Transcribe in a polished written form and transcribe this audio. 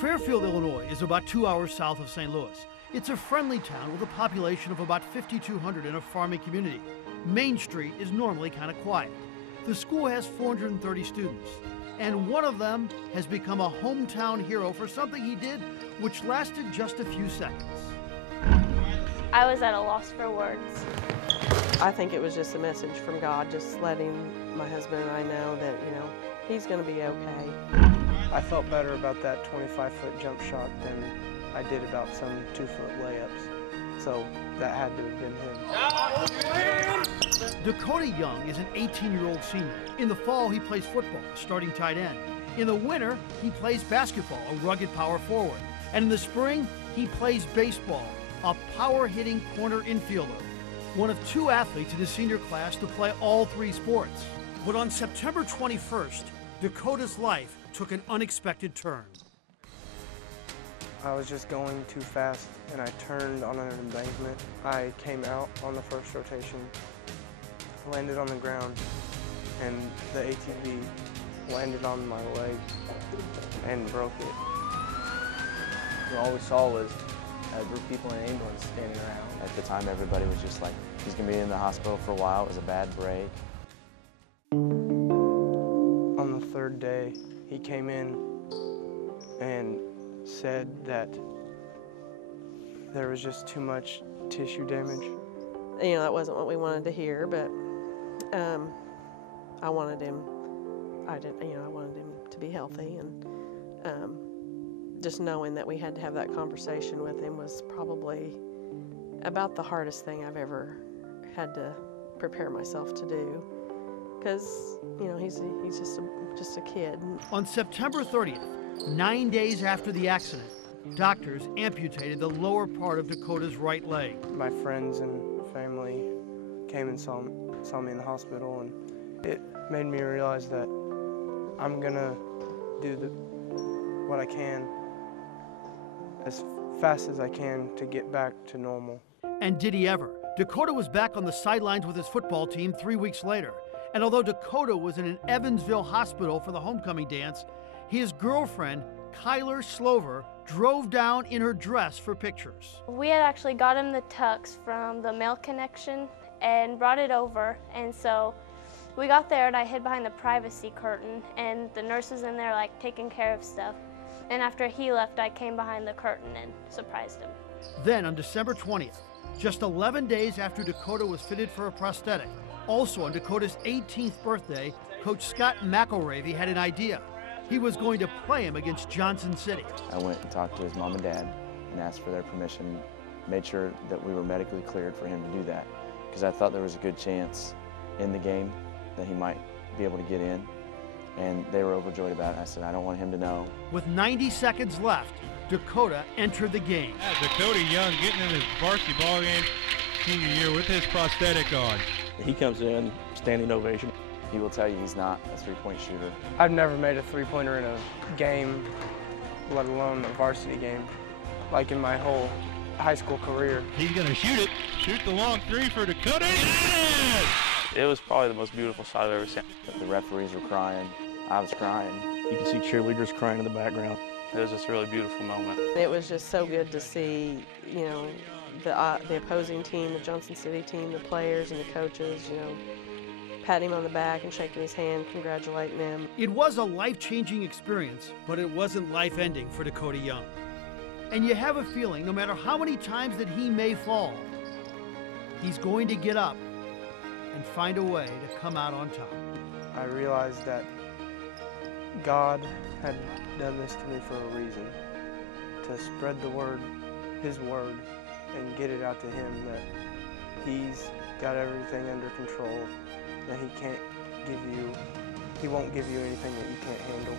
Fairfield, Illinois is about 2 hours south of St. Louis. It's a friendly town with a population of about 5,200 in a farming community. Main Street is normally kind of quiet. The school has 430 students, and one of them has become a hometown hero for something he did which lasted just a few seconds. I was at a loss for words. I think it was just a message from God, just letting my husband and I know that, he's going to be okay. I felt better about that 25-foot jump shot than I did about some 2-foot layups. So that had to have been him. Dakota Young is an 18-year-old senior. In the fall, he plays football, starting tight end. In the winter, he plays basketball, a rugged power forward. And in the spring, he plays baseball, a power-hitting corner infielder. One of 2 athletes in his senior class to play all 3 sports. But on September 21st, Dakota's life took an unexpected turn. I was just going too fast and I turned on an embankment. I came out on the first rotation, landed on the ground, and the ATV landed on my leg and broke it. All we saw was a group of people in an ambulance standing around. At the time, everybody was just like, he's gonna be in the hospital for a while. It was a bad break. On the 3rd day, he came in and said that there was just too much tissue damage. That wasn't what we wanted to hear, but I wanted him to be healthy, and just knowing that we had to have that conversation with him was probably about the hardest thing I've ever had to prepare myself to do, because he's just a kid. On September 30th, 9 days after the accident, doctors amputated the lower part of Dakota's right leg. My friends and family came and saw me in the hospital, and it made me realize that I'm gonna do what I can as fast as I can to get back to normal. And did he ever? Dakota was back on the sidelines with his football team 3 weeks later. And although Dakota was in an Evansville hospital for the homecoming dance, his girlfriend, Kyler Slover, drove down in her dress for pictures. We had actually got him the tux from the mail connection and brought it over, and so we got there and I hid behind the privacy curtain, and the nurse was in there like taking care of stuff. And after he left, I came behind the curtain and surprised him. Then on December 20th, just 11 days after Dakota was fitted for a prosthetic, also on Dakota's 18th birthday, Coach Scott McElravy had an idea. He was going to play him against Johnson City. I went and talked to his mom and dad and asked for their permission, made sure that we were medically cleared for him to do that, because I thought there was a good chance in the game that he might be able to get in, and they were overjoyed about it. I said, I don't want him to know. With 90 seconds left, Dakota entered the game. Dakota Young getting in his varsity ball game senior year with his prosthetic on. He comes in, standing ovation. He will tell you he's not a three-point shooter. I've never made a three-pointer in a game, let alone a varsity game, like in my whole high school career. He's gonna shoot it. Shoot the long 3 for Dakota. Yes! It was probably the most beautiful sight I've ever seen. The referees were crying. I was crying. You can see cheerleaders crying in the background. It was just a really beautiful moment. It was just so good to see, the opposing team, the Johnson City team, the players and the coaches, patting him on the back and shaking his hand, congratulating him. It was a life-changing experience, but it wasn't life-ending for Dakota Young. And you have a feeling, no matter how many times that he may fall, he's going to get up and find a way to come out on top. I realized that God had done this to me for a reason, to spread the word, his word, and get it out to him that he's got everything under control, that he won't give you anything that you can't handle.